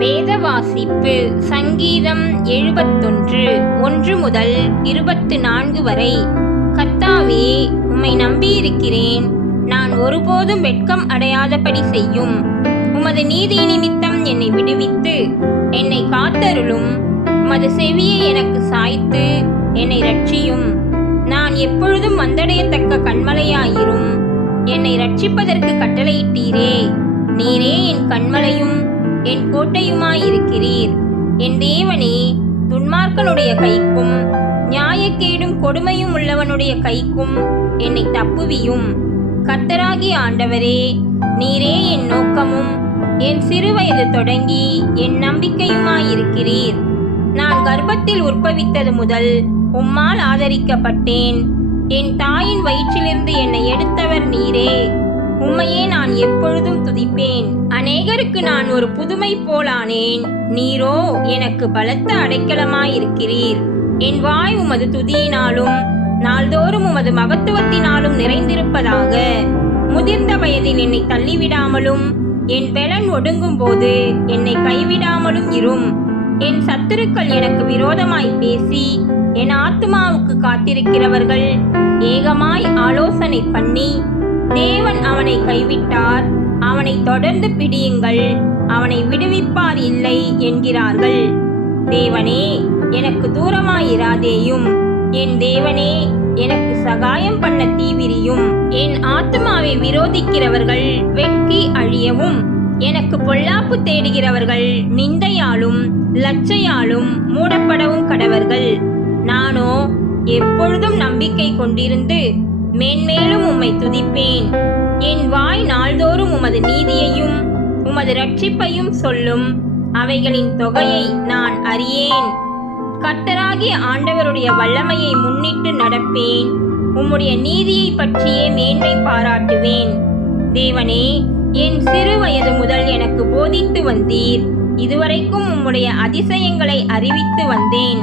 வேத வாசிப்பு. சங்கீதம் 71 1 முதல் 24 வரை. கர்த்தாவே, உம்மை நம்பியிருக்கிறேன். நான் ஒருபோதும் வெட்கம் அடையாதபடி செய்யும். உமது நீதி நிமித்தம் என்னை விடுவித்து என்னை காத்தருளும். உமது செவியை எனக்கு சாய்த்து என்னை இரட்சியும். நான் எப்பொழுதும் வந்தடையத்தக்க கன்மலையாயிரும். என்னை இரட்சிப்பதற்கு கட்டளையிட்டீரே. நீரே என் கன்மலையும் என் கோட்டையுமாயிருக்கிறீர். என் தேவனே, துன்மார்க்கனுடைய கைக்கும் நியாயக்கேடும் கொடுமையும் உள்ளவனுடைய கைக்கும் என்னை தப்புவியும். கர்த்தராகிய ஆண்டவரே, நீரே என் நோக்கமும் என் சிறுவயது தொடங்கி என் நம்பிக்கையுமாயிருக்கிறீர். நான் கர்ப்பத்தில் உற்பவித்தது முதல் உம்மால் ஆதரிக்கப்பட்டேன். என் தாயின் வயிற்றிலிருந்து என்னை எடுத்தவர் நீரே. உம்மையே நான் எப்பொழுதும் துதிப்பேன். அநேகருக்கு நான் ஒரு புதுமை போலானேன். நீரோ எனக்கு பலத்த அடைக்கலமாயிருக்கிறீர். என் வாய் உமது துதியினாலும் நாள்தோறும் உமது மகத்துவத்தினாலும் நிறைந்திருப்பதாக. முதிர்ந்த வயதில் என்னை தள்ளிவிடாமலும் என் பெலன் ஒடுங்கும் போது என்னை கைவிடாமலும் இரும். என் சத்துருக்கள் எனக்கு விரோதமாய் பேசி என் ஆத்துமாவுக்கு காத்திருக்கிறவர்கள் ஏகமாய் ஆலோசனை பண்ணி, தேவன் அவனை கைவிட்டார், அவனை தொடர்ந்து பிடியுங்கள், அவனை விடுவிப்பார் இல்லை என்கிறார்கள். தேவனே, எனக்கு தூரமாயிராதேயும். என் தேவனே, எனக்கு சகாயம் பண்ண தீவிரியும். என் ஆத்துமாவை விரோதிக்கிறவர்கள் வெட்கி அழியவும், எனக்கு பொல்லாப்பு தேடுகிறவர்கள் நிந்தையாலும் லச்சையாலும் மூடப்படவும் கடவர்கள். நானோ எப்பொழுதும் நம்பிக்கை கொண்டிருந்து மேன்மேலும் உம்மை துதிப்பேன். என் வாய் நாள்தோறும் உமது நீதியையும் உமது இரட்சிப்பையும் சொல்லும். அவைகளின் தொகையை நான் அறியேன். கர்த்தராகிய ஆண்டவருடைய வல்லமையை முன்னிட்டு நடப்பேன். உம்முடைய நீதியை பற்றியே மேன்மை பாராட்டுவேன். தேவனே, என் சிறு வயது முதல் எனக்கு போதித்து வந்தீர். இதுவரைக்கும் உம்முடைய அதிசயங்களை அறிவித்து வந்தேன்.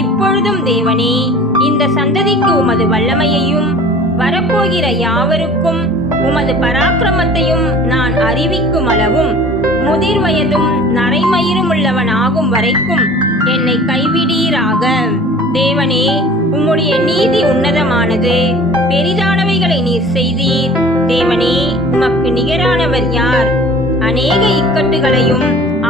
இப்பொழுதும் தேவனே, இந்த சந்ததிக்கு உமது வல்லமையையும் வரப்போகிற யாவருக்கும் உமது பராக்கிரமத்தையும் நான் அறிவிக்கும் அளவும் முதிர் வயதும் நரைமயிரும் உள்ளவன் ஆகும் வரைக்கும் என்னை கைவிடீராக. தேவனே, உம்முடைய நீதி உன்னதமானது. பெரிதானவைகளை நீர் செய்தீர். தேவனே, உமக்கு நிகரானவர் யார்? அநேக இக்கட்டுகளையும்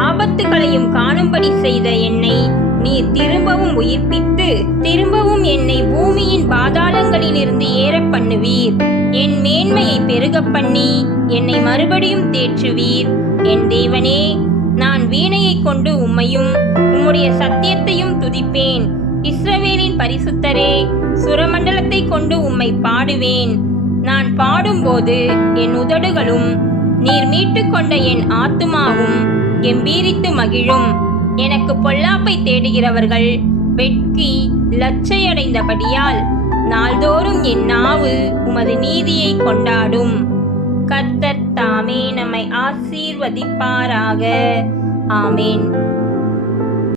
ஆபத்துகளையும் காணும்படி செய்த என்னை நீர் திரும்பவும் உயிர்ப்பித்து திரும்பவும் என்னை பூமியின் பாதாளங்களிலிருந்து ஏற பண்ணுவீர். என் மேன்மையை பெருக பண்ணி என்னை மறுபடியும் தேற்றுவீர். என் தேவனே, நான் வீணையை கொண்டு உம்மையும் உம்முடைய சத்தியத்தையும் துதிப்பேன். இஸ்ரவேலின் பரிசுத்தரே, சுரமண்டலத்தை கொண்டு உம்மை பாடுவேன். நான் பாடும்போது என் உதடுகளும் நீர் மீட்டுக்கொண்ட என் ஆத்துமாவும் கெம்பீரித்து மகிழும். எனக்கு பொல்லாப்பை தேடுகிறவர்கள் வெட்கி லச்சையடைந்தபடியால் நாள்தோறும் என் நாவு உமது நீதியை கொண்டாடும். கர்த்தர் தாமே நம்மை ஆசீர்வதிப்பாராக. ஆமேன்.